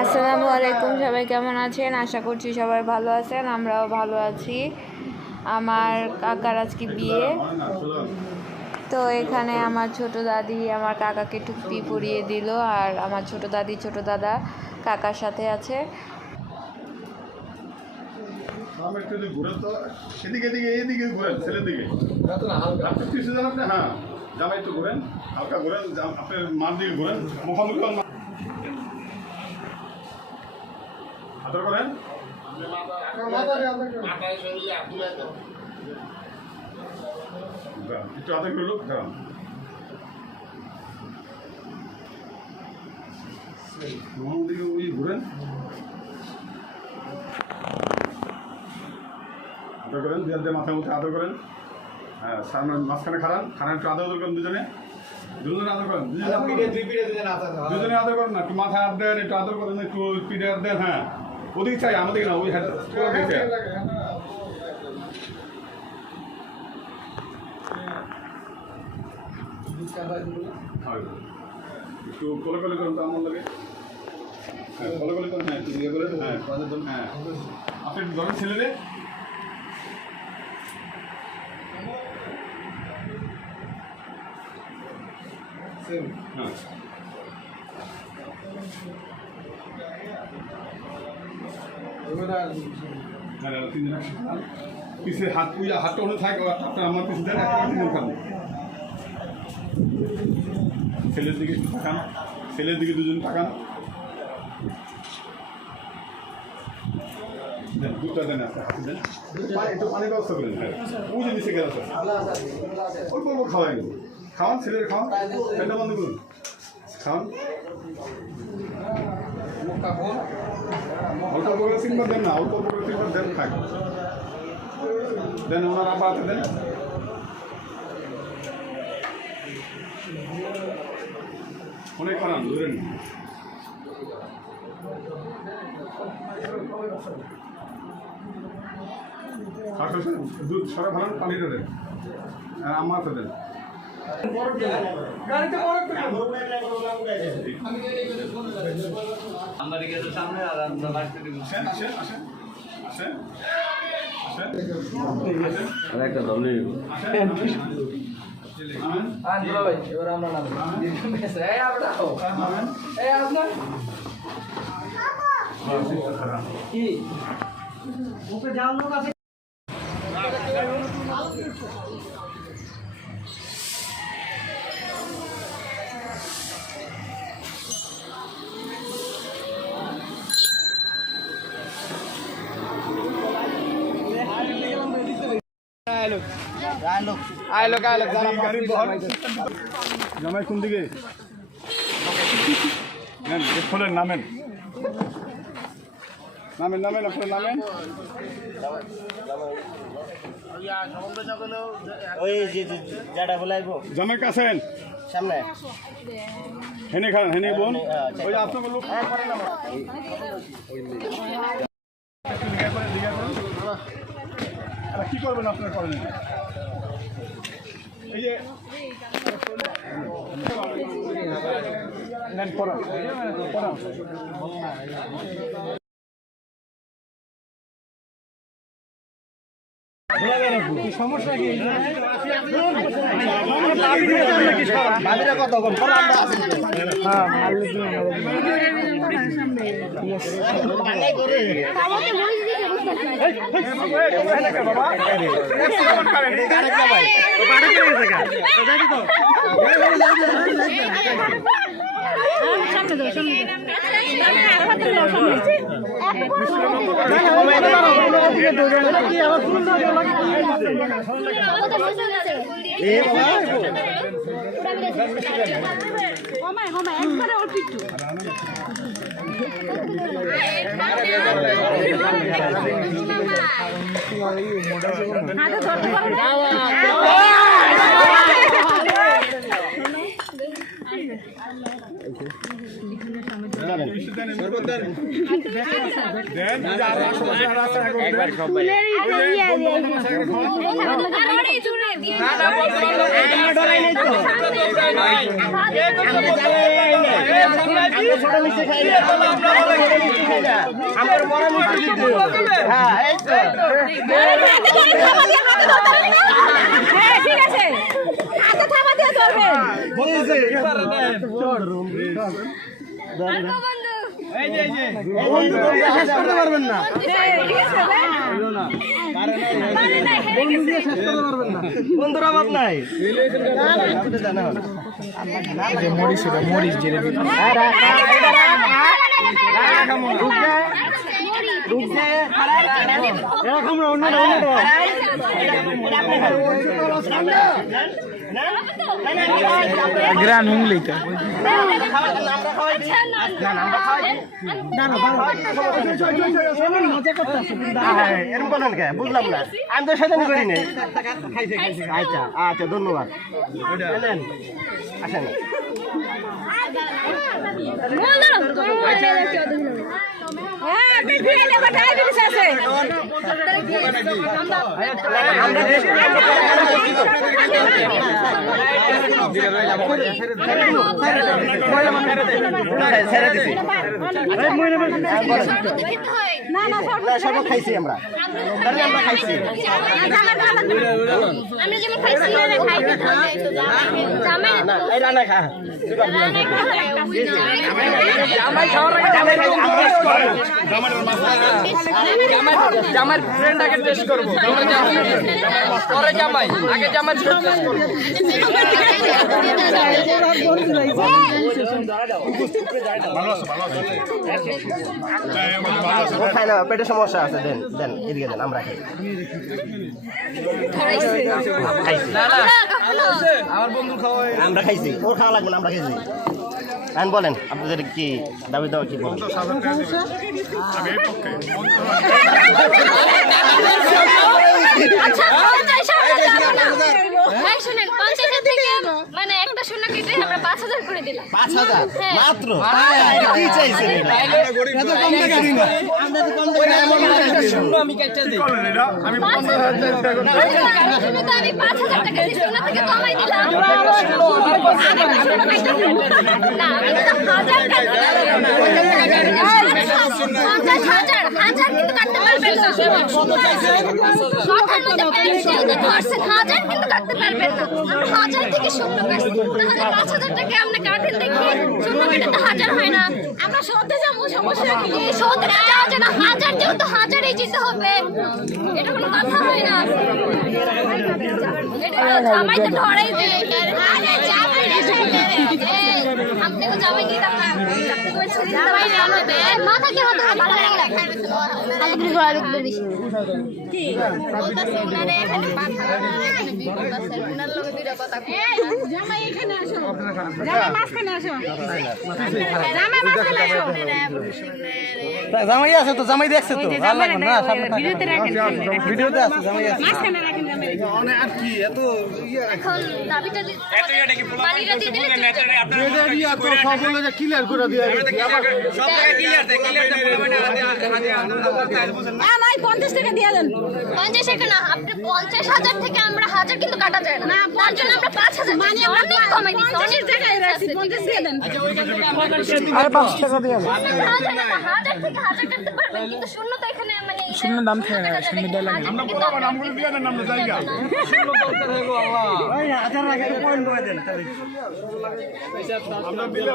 আসসালামু আলাইকুম, সবাই কেমন আছেন? আশা করছি সবাই ভালো আছেন, আমরাও ভালো আছি। আমার কাকার আজকে বিয়ে, তো এখানে আমার ছোট দাদি আমার কাকাকে টুপি পরিয়ে দিল, আর আমার ছোট দাদি ছোট দাদা কাকার সাথে আছে। জামাই একটু ঘুরেন, হালকা ঘুরেন, আপনার মার দিকে ঘুরেন, মুখামুখি আদর করেন। একটু আদর করলো দাঁড়ান। দিকে ওই ঘুরেন, আদর করেন, দুজনে মাথার মধ্যে আদর করেন। হ্যাঁ, সামনে মাঝখানে খারান, একটু আদর করেন দুজনে আদর করেন, দুজনে আদর করেন না, একটু মাথায় হাত দেন, একটু আদর করেন, একটু পিঠে হাত দেন। হ্যাঁ, ওদিকে চাই, আমাদেরকে না, ওই হাত চাই। একটু কোলে করেন তো আমার লাগে। হ্যাঁ, কোলে করেন। হ্যাঁ, একটু ইয়ে করেন। হ্যাঁ, হ্যাঁ, আপনি একটু ধরেন ছেলেরে। হ্যাঁ, তিনজন পিছিয়ে হাতটা ওখানে থাকে, আপনার আমার পিছিয়ে দেন, একটা খান। ছেলের দিকে তাকান, ছেলের দিকে দুজন তাকান, দেন দুটা দেন, একটা হাতে দেন, একটু পানি ব্যবস্থা করেন। হ্যাঁ, ওই যে নিচে গেল অল্প অল্প খাওয়াই, খাওয়ান, ছেলের খাওয়ান, পেটটা বন্ধ করুন, খাওয়ান, অল্প অল্প করে তিনবার দেন না, অল্প অল্প করে তিনবার দেন, খাক দেন, ওনার আব্বা হাতে দেন। অনেক খারাপ ধরেন, দুধ সরা ভালো, পানিটা দেন, আমার হাতে দেন। জামাই কোন দিকে? খোলেন, নামেন, আপনার নামেন। জামাই কাছেন সামনে, হেনে খান, হেনে বোন, ওই আপনার লোক কি করবেন আপনার করেন। এই যে সমস্যা কি? বলেন ঠিক আছে হাতে থাবা দিয়ে ধরবেন বন্ধুরা বাদ নাই গ্রান হুংলিটা এরকম বলেন কে বুঝলাম না আমি তো সেটা করি নাই আচ্ছা আচ্ছা ধন্যবাদ আসেন সব খাইছি আমরা খাইছি জামাই ফ্রেন্ড আগে টেস্ট করবো পরে জামাই আগে জামাই টেস্ট করবো খাই না পেটের সমস্যা আছে দেন দেন এদিকে দেন আমরা খাই আমরা খাইছি ওর খাওয়া লাগবে না আমরা খাইছি বলেন আপনাদের কি দাবি দেওয়া কি বলেন মানে একটা শূন্য কেটে আমরা 5,000 করে দিলাম 5,000 মাত্র কি চাইছেন আমি কেটে দিই আমি 50,000 টাকা করে আমি 5,000 টাকা দিয়ে শূন্য থেকে কমাই দিলাম না আমি তো 1,000 কিন্তু কাটতে পারবেন না কথার মধ্যে পেন্সিল দিয়ে ধরছেন 1,000 কিন্তু কাটতে পারবেন না 1,000 থেকে শূন্য কাটছি তাহলে 5,000 টাকা আপনি কাটেন দেখি শূন্য কেটে তো 1,000 হয় না আমরা শোধে যাবো সমস্যা কি শোধে যাওয়া যায় না 1,000 যেহেতু 1,000 এই যেতে হবে এটা কোনো কথা হয় না এটা জামাই তো ধরাই দিলে আরে জামাই আপনি তো জামাই কি টাকা জামাই আনবে মাথা কি হাতে ভালো লাগে আলগুলি গোলা দেখতে দিস কি বলতাছে উনারে এখানে পাথা এখানে কি বলতাছে উনার লগে দুইটা কথা জামাই এখানে আসো জামাই মাঝখানে আসো জামাই মাঝখানে আসো জামাই আছে তো জামাই দেখছে তো ভালো লাগবে না ভিডিওতে রাখেন ভিডিওতে আছে জামাই আছে মাঝখানে রাখেন জামাই আর কি এত এখন দাবিটা পানিটা দিয়ে দিলে ক্লিয়ার করে দিয়ে সব জায়গায় ক্লিয়ার দেয় না নাই 50 টাকা দিয়ে দেন 50 টাকা না আপনি 50,000 থেকে আমরা 1,000 কিন্তু কাটা যায় না তার জন্য আমরা 5,000 মানে অনেক কমাই দিচ্ছি 50 টাকায় রাখছি 50 দিয়ে দেন আরে 5 টাকা দিয়ে 1,000 থেকে 1,000 কাটতে পারবেন কিন্তু শূন্য তো এখানে মানে শূন্য দাম থাকে না শূন্য দেওয়া লাগে আমরা পুরো নামগুলো দিয়ে দেন আমরা জায়গা ওই 1000 টাকা পয়েন্ট করে দেন আমরা দিলে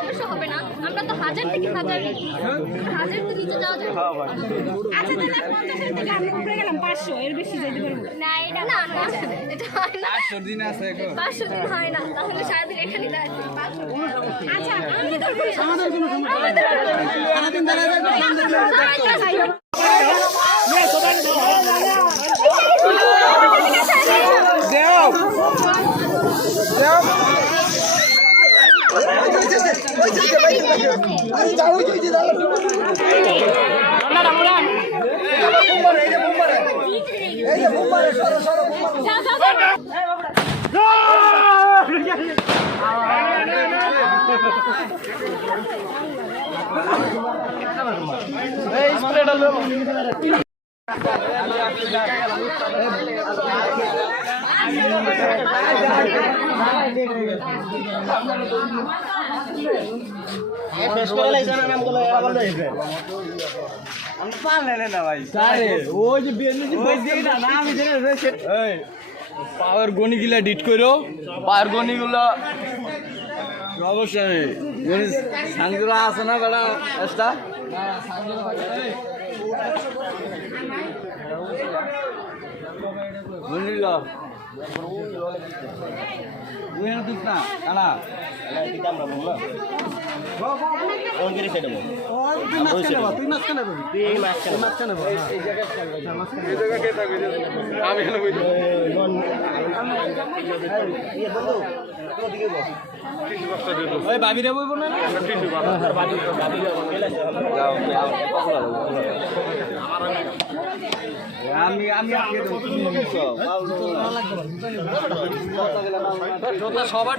অবশ্য হবে না আমরা তো 1,000 থেকে 1,000 তো নিচে যাওয়া যায় আচ্ছা তাহলে 50 থেকে আমি উপরে গেলাম 500 এর বেশি যেতে পারবো না এটা না এটা হয় না 500 দিন আছে 500 দিন হয় না তাহলে সারাদিন এখানে দাঁড়াচ্ছি আচ্ছা আমি তো আমাদের কোনো সারাদিন দাঁড়ায় যাও এই স্প্রেটা লো পেশ করে লাইছে না নামগুলো আবার দেইছে পাওয়ার গনি গুলা ডিট করো পাওয়ার গনি গুলা অবশ্যই সাংগুলা আছে না বেড়া এক্সট্রা বুঝলিল বুঝে না তুই না কানা আমরা বললো কোন গিরি সেটা বল তুই মাছ কেন আমি কেন বুঝি ইয়ে বন্ধু কোন দিকে বল ওই বাবিরে বইব না আমি সবার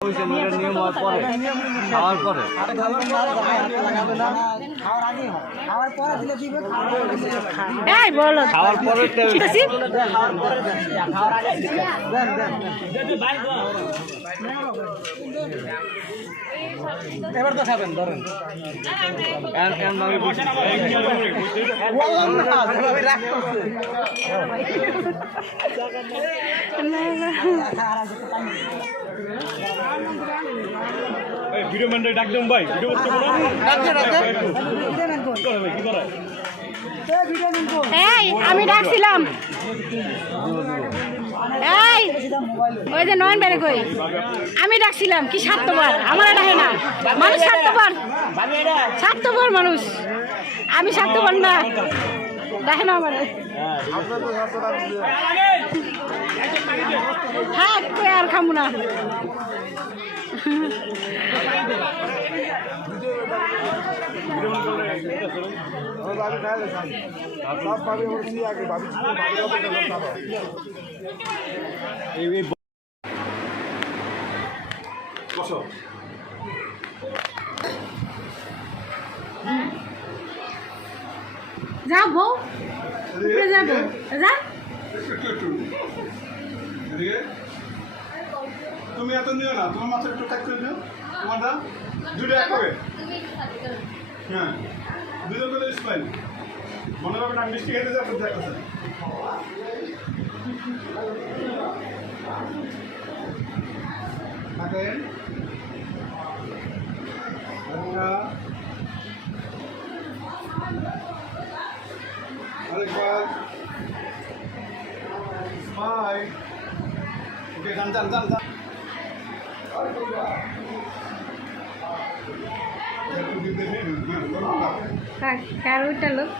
দর্শক নিয়ম হওয়ার পরে খাওয়ার পরে খাওয়ার পরে এবার তো খাবেন ধরেন ভিডিও ম্যানটা ডাক দেন ভাই ভিডিও করতে বলো কি করে এই আমি ডাকছিলাম এই ওই যে নয়ন বেড়ে কই আমি ডাকছিলাম কি স্বার্থপর আমার ডাকে না মানুষ স্বার্থপর মানুষ আমি স্বার্থপর না দেখে না আমার হ্যাঁ আর খামু না যাবো যাবো যা তুমি এত নিও না তোমার মাথা একটু টাক করে দিও তোমারটা দুটো এক হবে হ্যাঁ দুজন করে স্মাইল মনে রাখবেন আমি মিষ্টি খেতে যাবো দেখতেছেন আরেকবার স্মাইল ওকে যান যান যান যান ওইটা লোক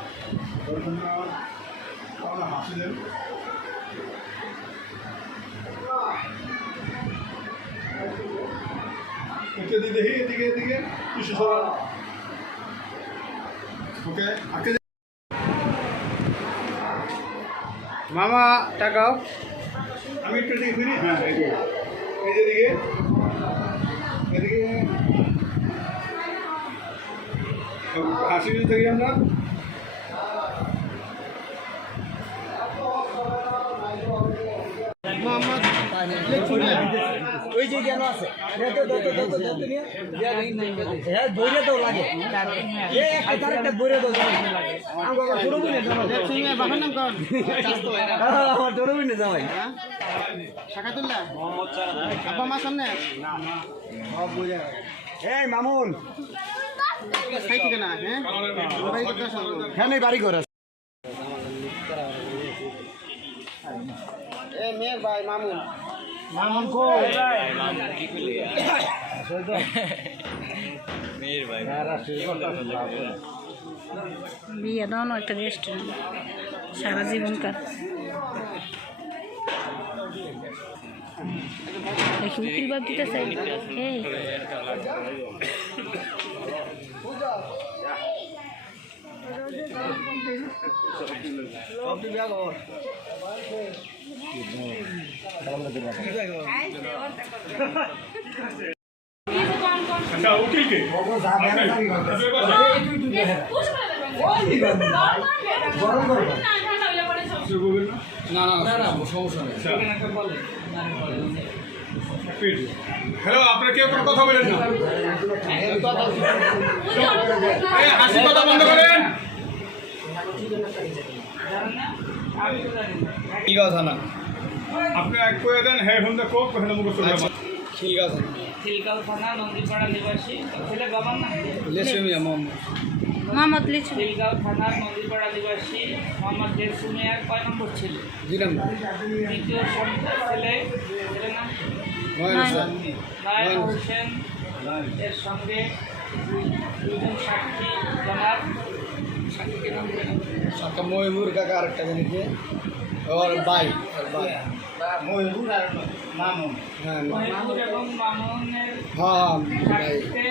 হাসি দেন ওকে দেখি এদিকে এদিকে কিছু সবার ওকে আগে মামা টাকাও আমি একটু এদিকে ফিরি হ্যাঁ এই যে এদিকে এদিকে হাসি দেখি আমরা ওই যে জ্ঞান আছে বইরে তো লাগে একটা বইরে তো জামাই এই মামুন হ্যাঁ নেই বাড়ি করে মামুন কো বিয়ে দাও একটা রেস্টুরেন্ট সারা জীবনকার দেখি উকিল বাদ দিতে চাই এই আচ্ছা উকিল কে হ্যালো আপনারা কেউ কোনো কথা বলেন না এই হাসি কথা বন্ধ করেন কি কথা না আপনি এক করে দেন হ্যাঁ হুন্দা কোক হেন মুখস্থ করে ঠিক আছে খিলগাঁও থানা নন্দীপাড়া নিবাসী ছেলে বাবার নাম লেসমিয়া মোহাম্মদ মোহাম্মদ লিচু খিলগাঁও থানার নন্দীপাড়া নিবাসী মোহাম্মদ দেড়সুমিয়ার 5 নম্বর ছেলে দিলাম দ্বিতীয় সন্তান ছেলে নাম নায়ক হোসেন এর সঙ্গে দুজন সাক্ষী জনাব সাকা ময়মুর কাকা আরেকটা জানিকে ওর ভাই ময়ূর আর মামুন হ্যাঁ মহিপুর এবং মামুনের হ্যাঁ ভাই সাক্ষীতে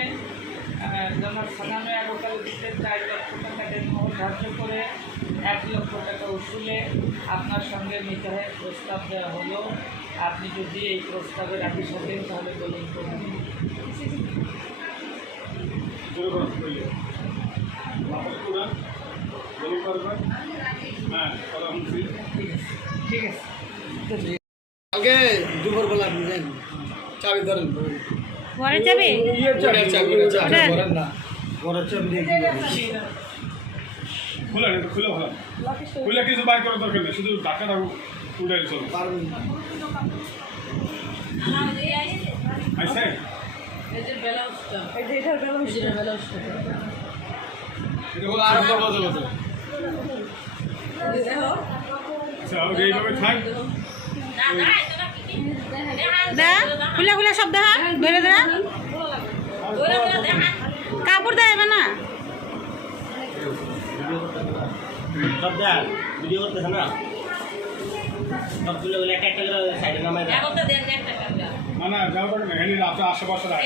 জনাব সানামে আগরকাল দিতে 4 লক্ষ টাকা দেনমোহর ধার্য করে 1 লক্ষ টাকা উসুলে আপনার সঙ্গে নিকাহের প্রস্তাব দেওয়া হলো আপনি যদি এই প্রস্তাবে রাখি থাকেন তাহলে বলুন করুন শুরু করুন বলুন করবেন হ্যাঁ কথা শুনছি ঠিক আছে আগে দুপুরবেলা আপনি যান চাবি ধরেন ঘরে যাবে চাবি ধরেন না বড় চাবি দিয়ে কি করবে? খুলে এটা খুলে ভালো খুলে কিছু বাইর করার দরকার নেই শুধু ধাক্কাটা উঠাই চলো পারবেন না আইসে এটা হলো আর করবো তো আচ্ছা এইভাবে থাক দা খুলে খুলে সব দেখা ধরে দেখা কাপড় দেয় না সব দেখ ভিডিও করতেছে না সব তুলে বলে একটা একটা করে সাইডে নামাই দেয় না না যাও না হেলি আপনার আশেপাশে রাখ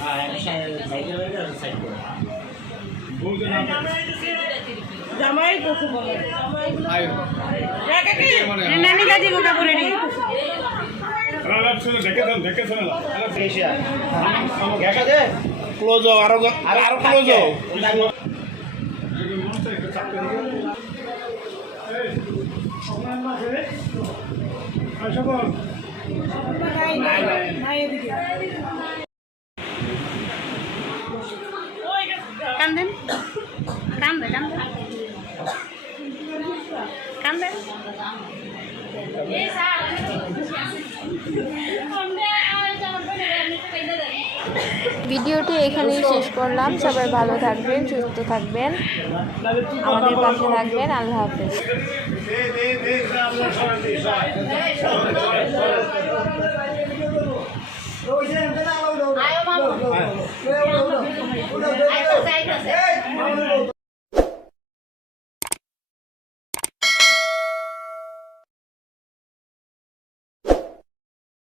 হ্যাঁ একটা সাইডে বাইরে সাইড করে বলতে না আয় নানি দাদি গোটা বলে নি রালাপ শুনে দেখে শুনে না এশিয়া গ্যাস আছে ক্লোজ হও আরো আরো ক্লোজ হও কান্দেন কান্দে কান্দে কান্দে ভিডিওটি এখানেই শেষ করলাম সবাই ভালো থাকবেন সুস্থ থাকবেন আমাদের পাশে থাকবেন আল্লাহ হাফেজ আয় মামু আয় তো যাইতাছে